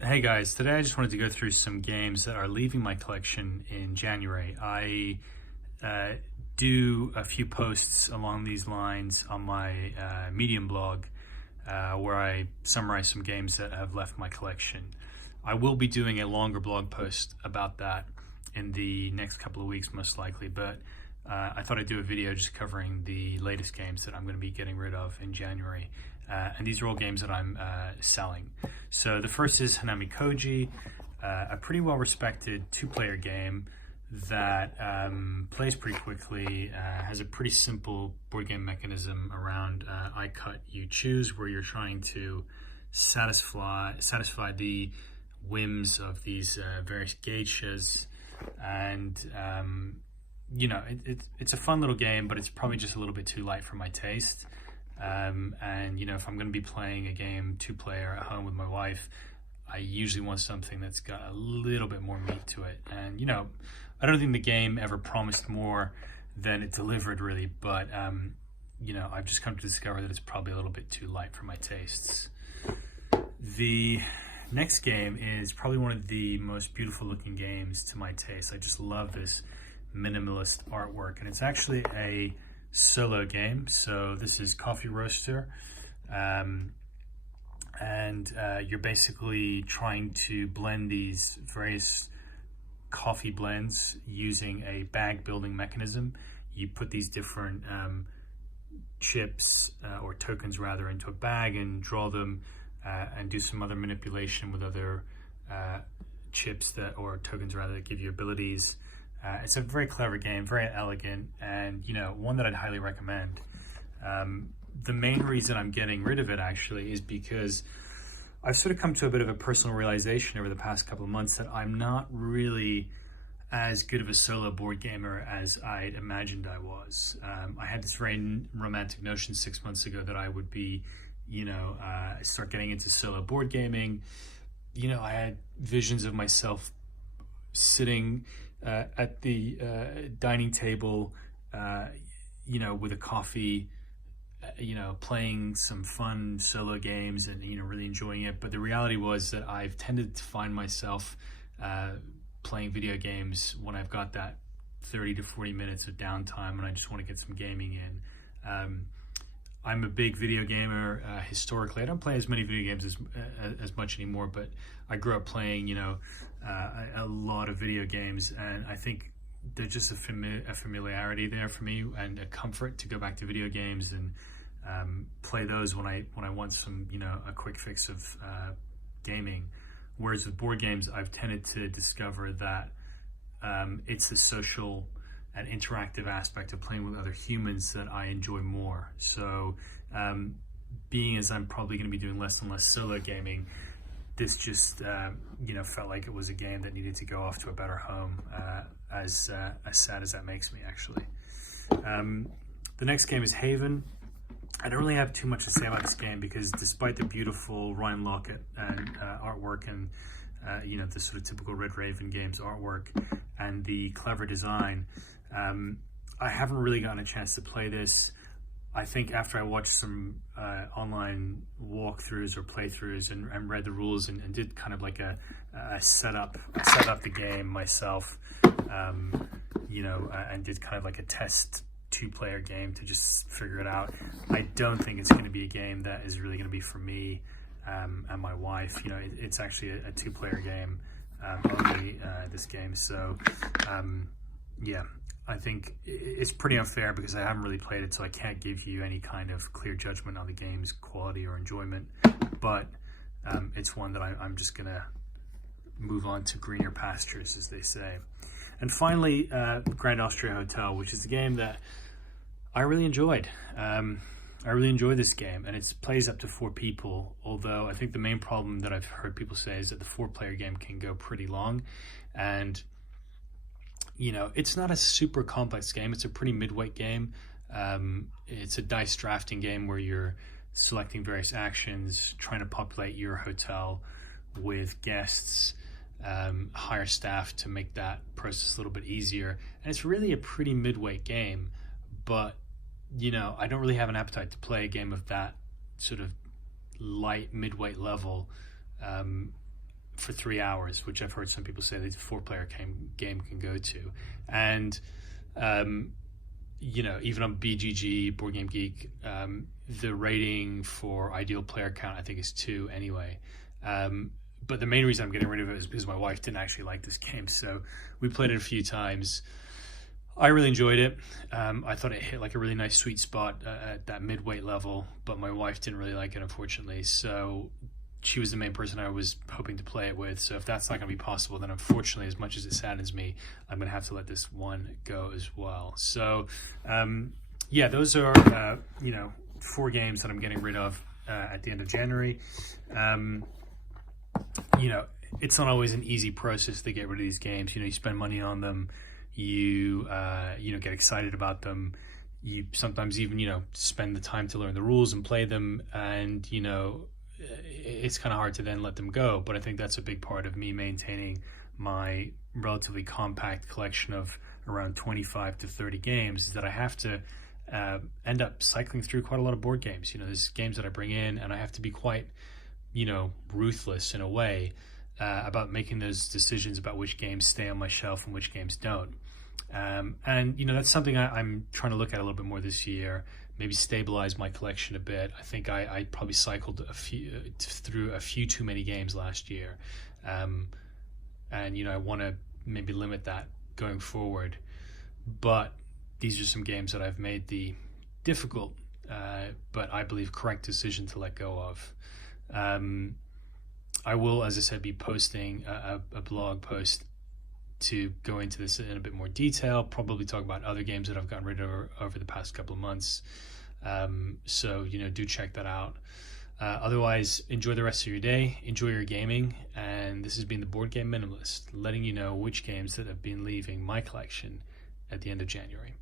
Hey guys, today I just wanted to go through some games that are leaving my collection in January. I do a few posts along these lines on my Medium blog where I summarize some games that have left my collection. I will be doing a longer blog post about that in the next couple of weeks, most likely, but I thought I'd do a video just covering the latest games that I'm going to be getting rid of in January. And these are all games that I'm selling. So the first is Hanami Koji, a pretty well-respected two-player game that plays pretty quickly, has a pretty simple board game mechanism around I cut, you choose, where you're trying to satisfy the whims of these various geishas. And it's a fun little game, but it's probably just a little bit too light for my taste. And if I'm going to be playing a game two-player at home with my wife, I usually want something that's got a little bit more meat to it. And I don't think the game ever promised more than it delivered, really. But I've just come to discover that it's probably a little bit too light for my tastes. The next game is probably one of the most beautiful-looking games to my taste. I just love this minimalist artwork, and it's actually a solo game. So this is Coffee Roaster, and you're basically trying to blend these various coffee blends using a bag building mechanism. You put these different chips or tokens rather into a bag and draw them and do some other manipulation with other chips or tokens rather that give you abilities. It's a very clever game, very elegant, and one that I'd highly recommend. The main reason I'm getting rid of it actually is because I've sort of come to a bit of a personal realization over the past couple of months that I'm not really as good of a solo board gamer as I'd imagined I was. I had this very romantic notion 6 months ago that I would be, start getting into solo board gaming. I had visions of myself sitting at the dining table, with a coffee, playing some fun solo games and, really enjoying it. But the reality was that I've tended to find myself playing video games when I've got that 30 to 40 minutes of downtime and I just want to get some gaming in. I'm a big video gamer historically. I don't play as many video games as much anymore, but I grew up playing, a lot of video games, and I think there's just a familiarity there for me and a comfort to go back to video games and play those when I want some, a quick fix of gaming. Whereas with board games, I've tended to discover that it's the social and interactive aspect of playing with other humans that I enjoy more. So being as I'm probably going to be doing less and less solo gaming, this just felt like it was a game that needed to go off to a better home, as sad as that makes me, actually. The next game is Haven. I don't really have too much to say about this game because despite the beautiful Ryan Lockett and artwork and the sort of typical Red Raven Games artwork and the clever design, I haven't really gotten a chance to play this. I think after I watched some online walkthroughs or playthroughs and read the rules and did kind of like a set up the game myself, and did kind of like a test two-player game to just figure it out. I don't think it's going to be a game that is really going to be for me and my wife. It's actually a two-player game only, this game. So I think it's pretty unfair because I haven't really played it, so I can't give you any kind of clear judgment on the game's quality or enjoyment. But it's one that I'm just going to move on to greener pastures, as they say. And finally, Grand Austria Hotel, which is a game that I really enjoyed. I really enjoy this game, and it plays up to 4 people, although I think the main problem that I've heard people say is that the 4-player game can go pretty long. And it's not a super complex game. It's a pretty mid-weight game. It's a dice drafting game where you're selecting various actions, trying to populate your hotel with guests, hire staff to make that process a little bit easier. And it's really a pretty mid-weight game, but I don't really have an appetite to play a game of that sort of light mid-weight level for 3 hours, which I've heard some people say that a 4-player game can go to. And even on BGG, Board Game Geek, the rating for ideal player count I think is 2 anyway. But the main reason I'm getting rid of it is because my wife didn't actually like this game, so we played it a few times. I really enjoyed it. I thought it hit like a really nice sweet spot at that mid-weight level, but my wife didn't really like it, unfortunately. So she was the main person I was hoping to play it with. So if that's not going to be possible, then unfortunately, as much as it saddens me, I'm going to have to let this one go as well. So those are 4 games that I'm getting rid of at the end of January. It's not always an easy process to get rid of these games. You spend money on them, you get excited about them, you sometimes even spend the time to learn the rules and play them, and it's kind of hard to then let them go. But I think that's a big part of me maintaining my relatively compact collection of around 25 to 30 games, is that I have to end up cycling through quite a lot of board games. There's games that I bring in, and I have to be quite ruthless in a way about making those decisions about which games stay on my shelf and which games don't. And that's something I'm trying to look at a little bit more this year, maybe stabilize my collection a bit. I think I probably cycled through a few too many games last year. And I want to maybe limit that going forward. But these are some games that I've made the difficult, but I believe correct decision to let go of. I will, as I said, be posting a blog post to go into this in a bit more detail, probably talk about other games that I've gotten rid of over the past couple of months. So do check that out. Otherwise, enjoy the rest of your day, enjoy your gaming, and this has been the Board Game Minimalist, letting you know which games that have been leaving my collection at the end of January.